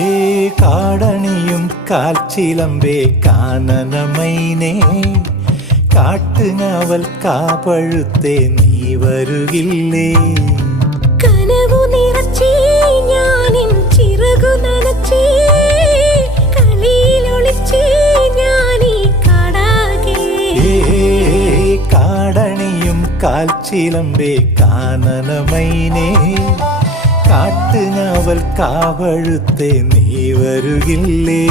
ഏ കാടണിയും കാൽച്ചിലമ്പേ കാനനമൈനേ കാട്ടുങ്ങാവൽ കാപ്പഴുത്തേ നീ വരുകില്ലേ കനവു നിറച്ചേ ഞാനിൻ ചിറകു നനച്ചേ കളിയിലൊളിച്ചേ ഞാനീ കാടാകെ ഏ കാടണിയും കാൽച്ചിലമ്പേ കാനനമൈനേ കാട്ടുങ്ങാവൽ കാവഴുത്തേ നീ വരുകില്ലേ